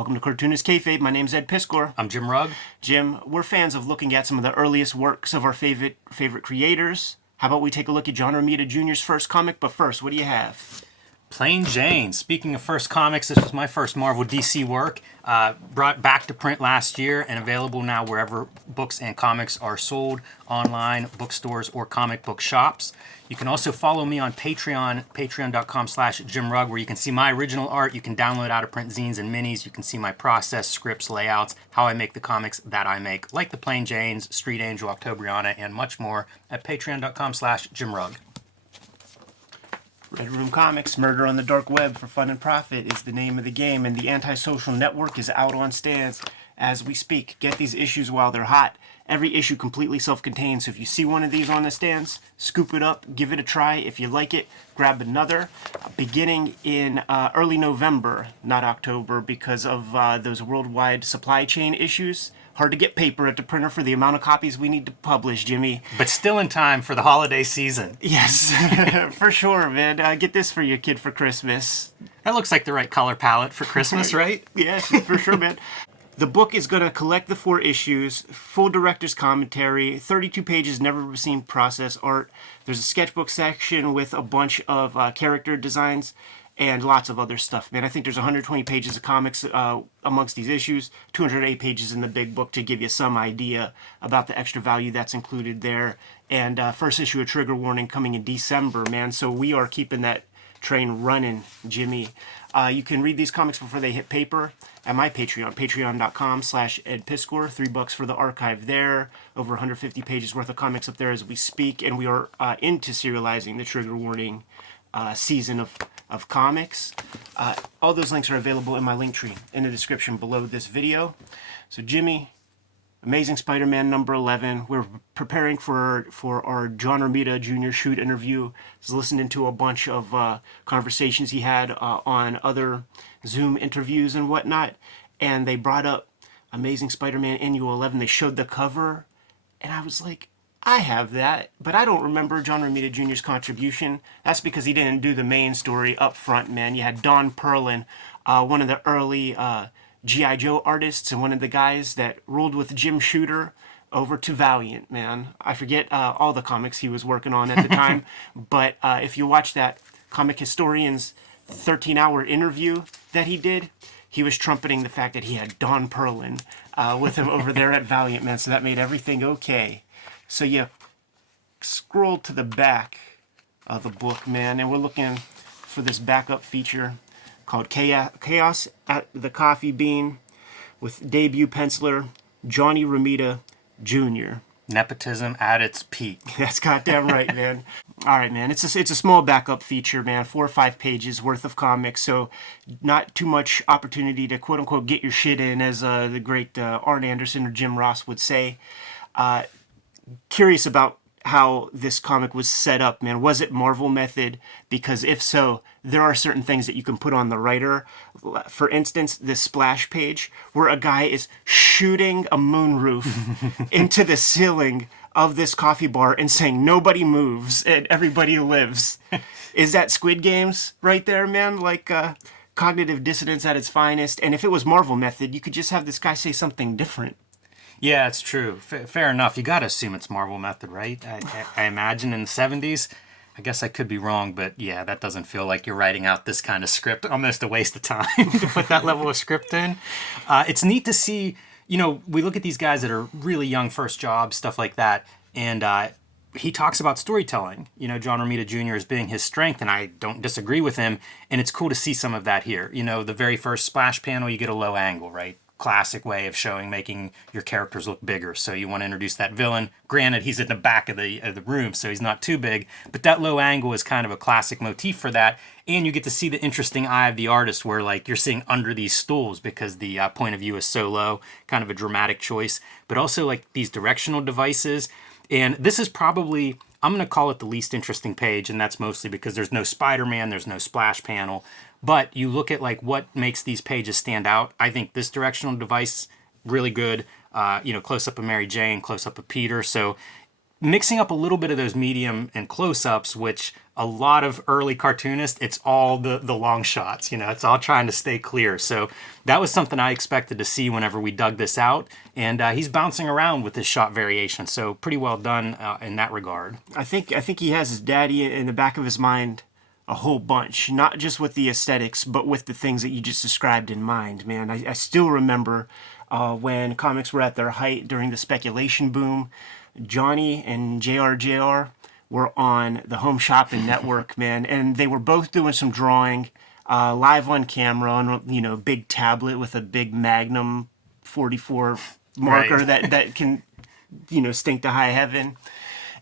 Welcome to Cartoonist Kayfabe. My name's Ed Piskor. I'm Jim Rugg. Jim, we're fans of looking at some of the earliest works of our favorite creators. How about we take a look at John Romita Jr.'s first comic? But first, what do you have? Plain Jane. Speaking of first comics, this was my first Marvel DC work. Brought back to print last year and available now wherever books and comics are sold, online, bookstores, or comic book shops. You can also follow me on Patreon, patreon.com/JimRugg, where you can see my original art. You can download out-of-print zines and minis. You can see my process, scripts, layouts, how I make the comics that I make, like the Plain Janes, Street Angel, Octobriana, and much more at patreon.com/JimRugg. Red Room Comics, Murder on the Dark Web for Fun and Profit is the name of the game, and the Antisocial Network is out on stands as we speak. Get these issues while they're hot. Every issue completely self-contained, so if you see one of these on the stands, scoop it up, give it a try. If you like it, grab another. Beginning in early November, not October, because of those worldwide supply chain issues. Hard to get paper at the printer for the amount of copies we need to publish, Jimmy. But still in time for the holiday season. Yes, for sure, man. Get this for your kid for Christmas. That looks like the right color palette for Christmas, right? Yes, for sure, man. The book is going to collect the 4 issues, full director's commentary, 32 pages, never seen process art. There's a sketchbook section with a bunch of character designs and lots of other stuff, man. I think there's 120 pages of comics amongst these issues, 208 pages in the big book to give you some idea about the extra value that's included there. And first issue, a trigger warning coming in December, man. So we are keeping that train running, Jimmy. You can read these comics before they hit paper at my Patreon, patreon.com/EdPiskor. $3 for the archive there. Over 150 pages worth of comics up there as we speak. And we are into serializing the trigger warning season of comics. All those links are available in my link tree in the description below this video. So Jimmy, Amazing Spider-Man number 11. We're preparing for our John Romita Jr. shoot interview. I was listening to a bunch of conversations he had on other Zoom interviews and whatnot, and they brought up Amazing Spider-Man Annual 11. They showed the cover, and I was like, I have that, but I don't remember John Romita Jr.'s contribution. That's because he didn't do the main story up front, man. You had Don Perlin, one of the early G.I. Joe artists and one of the guys that ruled with Jim Shooter over to Valiant, man. I forget all the comics he was working on at the time, but if you watch that Comic Historian's 13-hour interview that he did, he was trumpeting the fact that he had Don Perlin with him over there at Valiant, man, so that made everything okay. So you scroll to the back of the book, man, and we're looking for this backup feature called Chaos at the Coffee Bean with debut penciler Johnny Romita Jr. Nepotism at its peak. That's goddamn right, man. All right, man. It's a small backup feature, man. 4 or 5 pages worth of comics, so not too much opportunity to quote unquote get your shit in, as the great Arn Anderson or Jim Ross would say. Curious about how this comic was set up, man. Was it Marvel method? Because if so, there are certain things that you can put on the writer. For instance, this splash page where a guy is shooting a moonroof into the ceiling of this coffee bar and saying nobody moves and everybody lives. Is that Squid Games right there, man? Like cognitive dissonance at its finest. And if it was Marvel method, you could just have this guy say something different. Yeah, it's true. Fair enough. You got to assume it's Marvel method, right? I imagine in the 70s. I guess I could be wrong, but yeah, that doesn't feel like you're writing out this kind of script. Almost a waste of time to put that level of script in. It's neat to see, we look at these guys that are really young, first jobs, stuff like that, and he talks about storytelling, John Romita Jr. as being his strength, and I don't disagree with him, and it's cool to see some of that here. The very first splash panel, you get a low angle, right? Classic way of making your characters look bigger. So you want to introduce that villain. Granted, he's in the back of the room, so he's not too big, but that low angle is kind of a classic motif for that. And you get to see the interesting eye of the artist where you're seeing under these stools because the point of view is so low, kind of a dramatic choice, but also these directional devices. And this is probably, I'm going to call it the least interesting page, and that's mostly because there's no Spider-Man, there's no splash panel. But you look at what makes these pages stand out. I think this directional device, really good. Close up of Mary Jane, close up of Peter. So mixing up a little bit of those medium and close-ups, which a lot of early cartoonists, it's all the long shots, it's all trying to stay clear. So that was something I expected to see whenever we dug this out. And he's bouncing around with his shot variation. So pretty well done in that regard. I think he has his daddy in the back of his mind a whole bunch, not just with the aesthetics, but with the things that you just described in mind, man. I still remember when comics were at their height during the speculation boom. Johnny and JR were on the Home Shopping Network, man, and they were both doing some drawing live on camera on big tablet with a big Magnum 44 marker Right. that can stink to high heaven.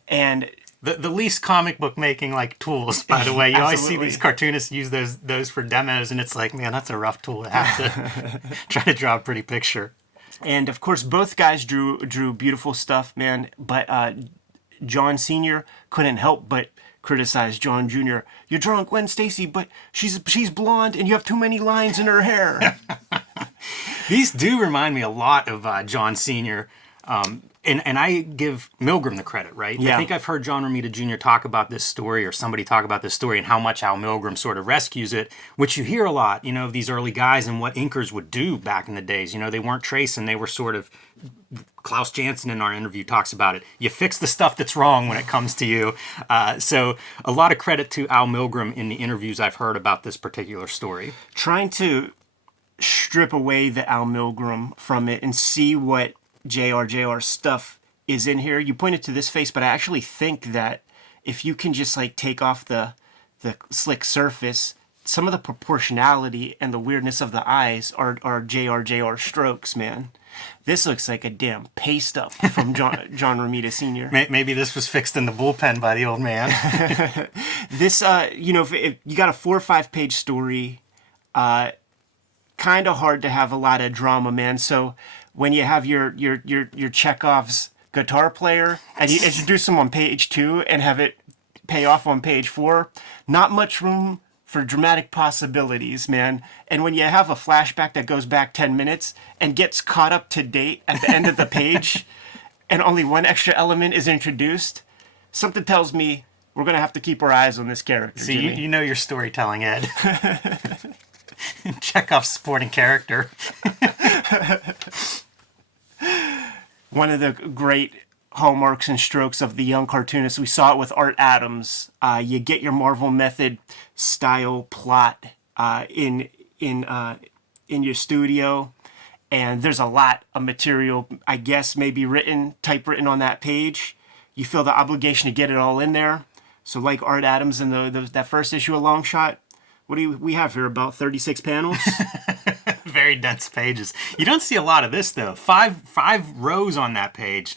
And The least comic book making like tools, by the way. You always see Absolutely. these cartoonists use those for demos, and it's like, man, that's a rough tool to have to try to draw a pretty picture. And of course, both guys drew beautiful stuff, man. But John Sr. couldn't help but criticize John Jr. You're drawing Gwen Stacy, but she's blonde, and you have too many lines in her hair. These do remind me a lot of John Sr. And I give Milgram the credit, right? Yeah. I think I've heard John Romita Jr. talk about this story, or somebody talk about this story, and how much Al Milgram sort of rescues it, which you hear a lot, of these early guys and what inkers would do back in the days. They weren't tracing, they were sort of, Klaus Janson in our interview talks about it. You fix the stuff that's wrong when it comes to you. So a lot of credit to Al Milgram in the interviews I've heard about this particular story. Trying to strip away the Al Milgram from it and see what JR stuff is in here. You pointed to this face, but I actually think that if you can just take off the slick surface, some of the proportionality and the weirdness of the eyes are JR strokes, man. This looks like a damn paste up from John Romita Sr. Maybe this was fixed in the bullpen by the old man. This, if you got a 4 or 5 page story, kind of hard to have a lot of drama, man. So when you have your Chekhov's guitar player and you introduce him on page 2 and have it pay off on page 4, not much room for dramatic possibilities, man. And when you have a flashback that goes back 10 minutes and gets caught up to date at the end of the page and only one extra element is introduced, something tells me we're going to have to keep our eyes on this character. See, Jimmy. you know your storytelling, Ed. Chekhov's supporting character. One of the great hallmarks and strokes of the young cartoonist, we saw it with Art Adams. You get your Marvel Method style plot in your studio, and there's a lot of material, I guess, maybe typewritten on that page. You feel the obligation to get it all in there. So like Art Adams in that first issue of Long Shot, what do we have here, about 36 panels? Very dense pages. You don't see a lot of this, though. Five rows on that page.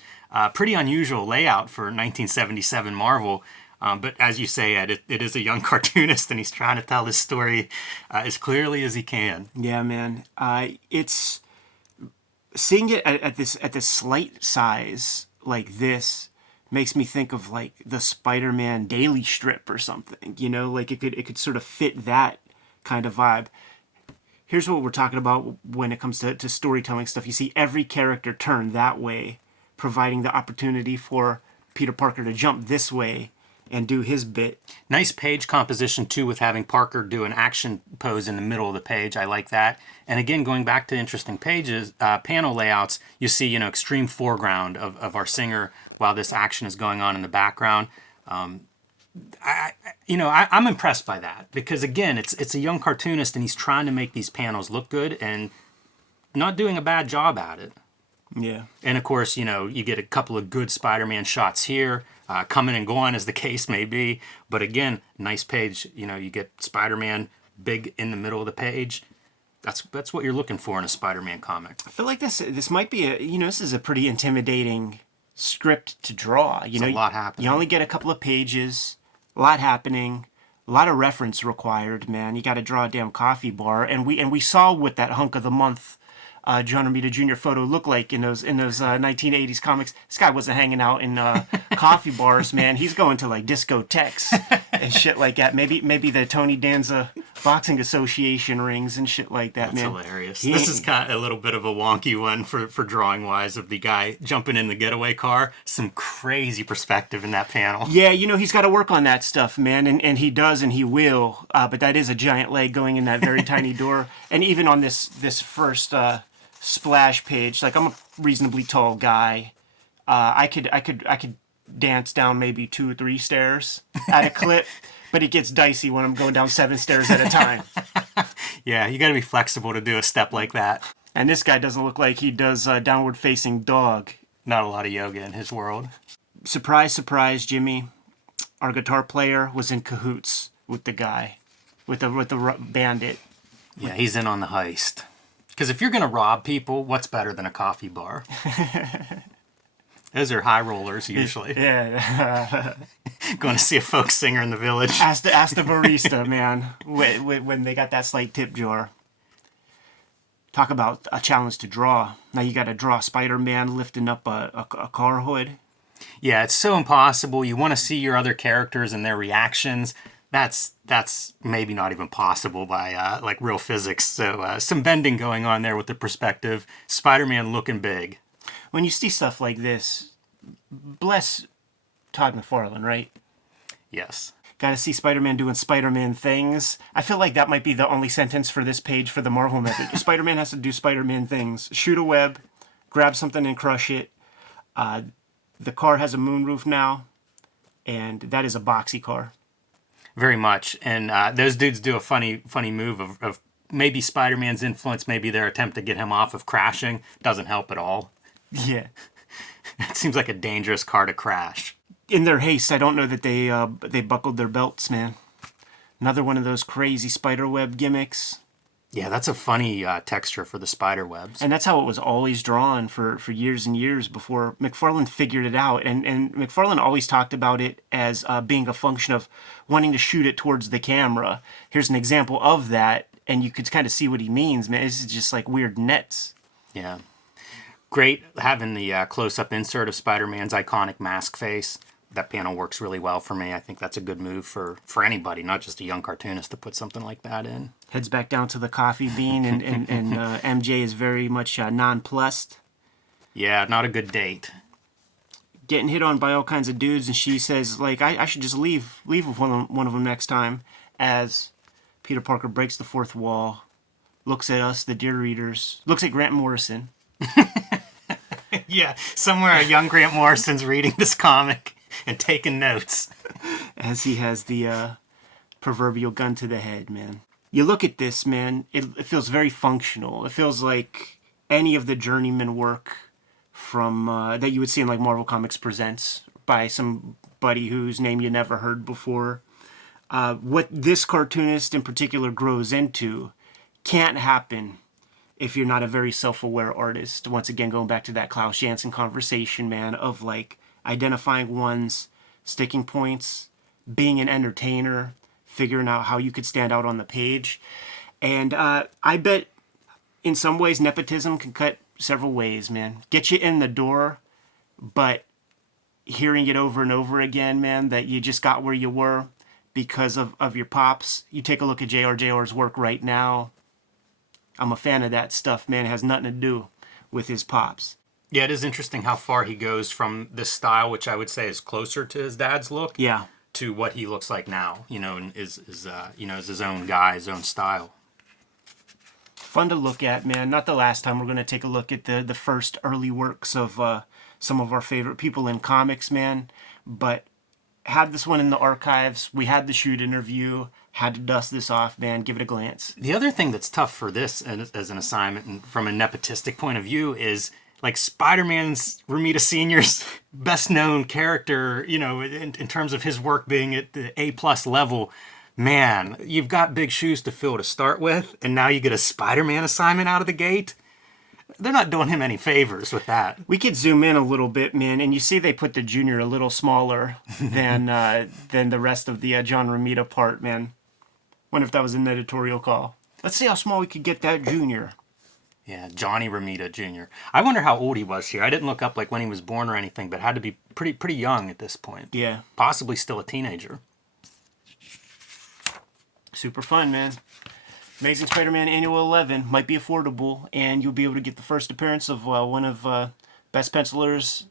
Pretty unusual layout for 1977 Marvel. But as you say, Ed, it is a young cartoonist, and he's trying to tell this story as clearly as he can. Yeah, man. It's seeing it at this slight size like this makes me think of the Spider-Man daily strip or something. It could sort of fit that kind of vibe. Here's what we're talking about when it comes to storytelling stuff. You see every character turn that way, providing the opportunity for Peter Parker to jump this way and do his bit. Nice page composition, too, with having Parker do an action pose in the middle of the page. I like that. And again, going back to interesting pages, panel layouts, you see, extreme foreground of our singer while this action is going on in the background. I'm impressed by that because, again, it's a young cartoonist and he's trying to make these panels look good and not doing a bad job at it. Yeah. And, of course, you get a couple of good Spider-Man shots here, coming and going as the case may be. But, again, nice page. You get Spider-Man big in the middle of the page. That's what you're looking for in a Spider-Man comic. I feel like this might be this is a pretty intimidating script to draw. There's a lot happening. You only get a couple of pages, a lot happening, a lot of reference required, man. You got to draw a damn coffee bar, and we saw what that hunk of the month John Romita Jr. photo looked like in those 1980s comics. This guy wasn't hanging out in coffee bars, man. He's going to discotheques and shit like that. Maybe the Tony Danza boxing association rings and shit like that, That's man. hilarious. He This ain't- is kind of a little bit of a wonky one for drawing wise of the guy jumping in the getaway car. Some crazy perspective in that panel. Yeah, he's got to work on that stuff, man, and he does, and he will. But that is a giant leg going in that very tiny door. And even on this first splash page, like I'm a reasonably tall guy, I could dance down maybe 2 or 3 stairs at a clip, but it gets dicey when I'm going down 7 stairs at a time. Yeah, you got to be flexible to do a step like that. And this guy doesn't look like he does downward facing dog. Not a lot of yoga in his world. Surprise, surprise, Jimmy. Our guitar player was in cahoots with the guy, with the bandit. Yeah, he's in on the heist. Because if you're going to rob people, what's better than a coffee bar? Those are high rollers usually. Yeah. Going to see a folk singer in the village. Ask the barista, man, when they got that slight tip jar. Talk about a challenge to draw. Now you got to draw Spider-Man lifting up a car hood. Yeah, it's so impossible. You want to see your other characters and their reactions. That's maybe not even possible by like real physics. So some bending going on there with the perspective. Spider-Man looking big. When you see stuff like this, bless Todd McFarlane, right? Yes. Got to see Spider-Man doing Spider-Man things. I feel like that might be the only sentence for this page for the Marvel method. Spider-Man has to do Spider-Man things. Shoot a web, grab something and crush it. The car has a moonroof now, and that is a boxy car. Very much. And those dudes do a funny move of maybe Spider-Man's influence, maybe their attempt to get him off of crashing. Doesn't help at all. Yeah. It seems like a dangerous car to crash. In their haste, I don't know that they buckled their belts, man. Another one of those crazy spiderweb gimmicks. Yeah, that's a funny texture for the spider webs. And that's how it was always drawn for years and years before McFarlane figured it out. And McFarlane always talked about it as being a function of wanting to shoot it towards the camera. Here's an example of that, and you could kind of see what he means, man. This is just like weird nets. Yeah. Great having the close-up insert of Spider-Man's iconic mask face. That panel works really well for me. I think that's a good move for anybody, not just a young cartoonist, to put something like that in. Heads back down to the coffee bean, and MJ is very much nonplussed. Yeah, not a good date. Getting hit on by all kinds of dudes, and she says, like, I should just leave with one of them next time, as Peter Parker breaks the fourth wall, looks at us, the dear readers, looks at Grant Morrison. Yeah, somewhere a young Grant Morrison's reading this comic and taking notes. As he has the proverbial gun to the head, man. You look at this, man, it feels very functional. It feels like any of the journeyman work from that you would see in like Marvel Comics Presents by somebody whose name you never heard before. What this cartoonist in particular grows into can't happen if you're not a very self-aware artist. Once again, going back to that Klaus Janson conversation, man, of like identifying one's sticking points, being an entertainer, figuring out how you could stand out on the page. And I bet in some ways nepotism can cut several ways, man. Get you in the door, but hearing it over and over again, man, that you just got where you were because of your pops. You take a look at JR's work right now. I'm a fan of that stuff, man. It has nothing to do with his pops. Yeah, it is interesting how far he goes from this style, which I would say is closer to his dad's look, Yeah. to what he looks like now. You know, and is his own guy, his own style. Fun to look at, man. Not the last time. We're going to take a look at the first early works of some of our favorite people in comics, man. But had this one in the archives. We had the shoot interview. Had to dust this off, man. Give it a glance. The other thing that's tough for this as an assignment and from a nepotistic point of view is like Spider-Man's Romita Sr.'s best known character, you know, in terms of his work being at the A+ level. Man, you've got big shoes to fill to start with, and now you get a Spider-Man assignment out of the gate. They're not doing him any favors with that. We could zoom in a little bit, man, and you see they put the junior a little smaller than the rest of the John Romita part, man. Wonder if that was an editorial call. Let's see how small we could get that junior. Yeah, Johnny Romita Jr. I wonder how old he was here. I didn't look up like when he was born or anything, but had to be pretty young at this point. Yeah. Possibly still a teenager. super fun, man. Amazing Spider-Man Annual 11 might be affordable, and you'll be able to get the first appearance of one of best pencilers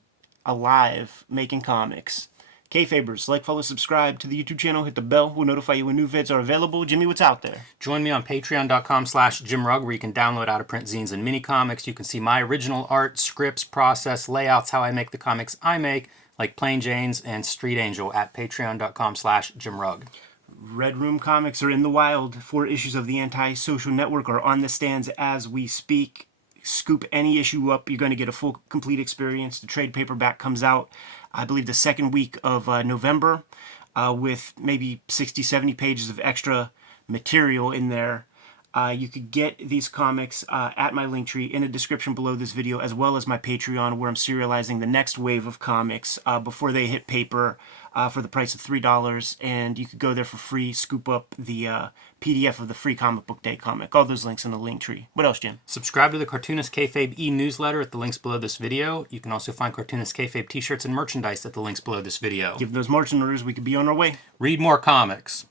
alive making comics. Kayfabers, like, follow, subscribe to the YouTube channel, hit the bell. We'll notify you when new vids are available. Jimmy, what's out there? Join me on patreon.com/JimRugg, where you can download out-of-print zines and mini comics. You can see my original art, scripts, process, layouts, how I make the comics I make, like Plain Jane's and Street Angel, at patreon.com/JimRugg. Red Room comics are in the wild. 4 issues of the Anti-Social Network are on the stands as we speak. Scoop any issue up. You're going to get a full, complete experience. The trade paperback comes out, I believe, the second week of November, with maybe 60, 70 pages of extra material in there. You could get these comics at my Linktree in the description below this video, as well as my Patreon, where I'm serializing the next wave of comics before they hit paper for the price of $3. And you could go there for free, scoop up the PDF of the free Comic Book Day comic. All those links in the Linktree. What else, Jim? Subscribe to the Cartoonist Kayfabe e-newsletter at the links below this video. You can also find Cartoonist Kayfabe t-shirts and merchandise at the links below this video. Give those marching orders. We could be on our way. Read more comics.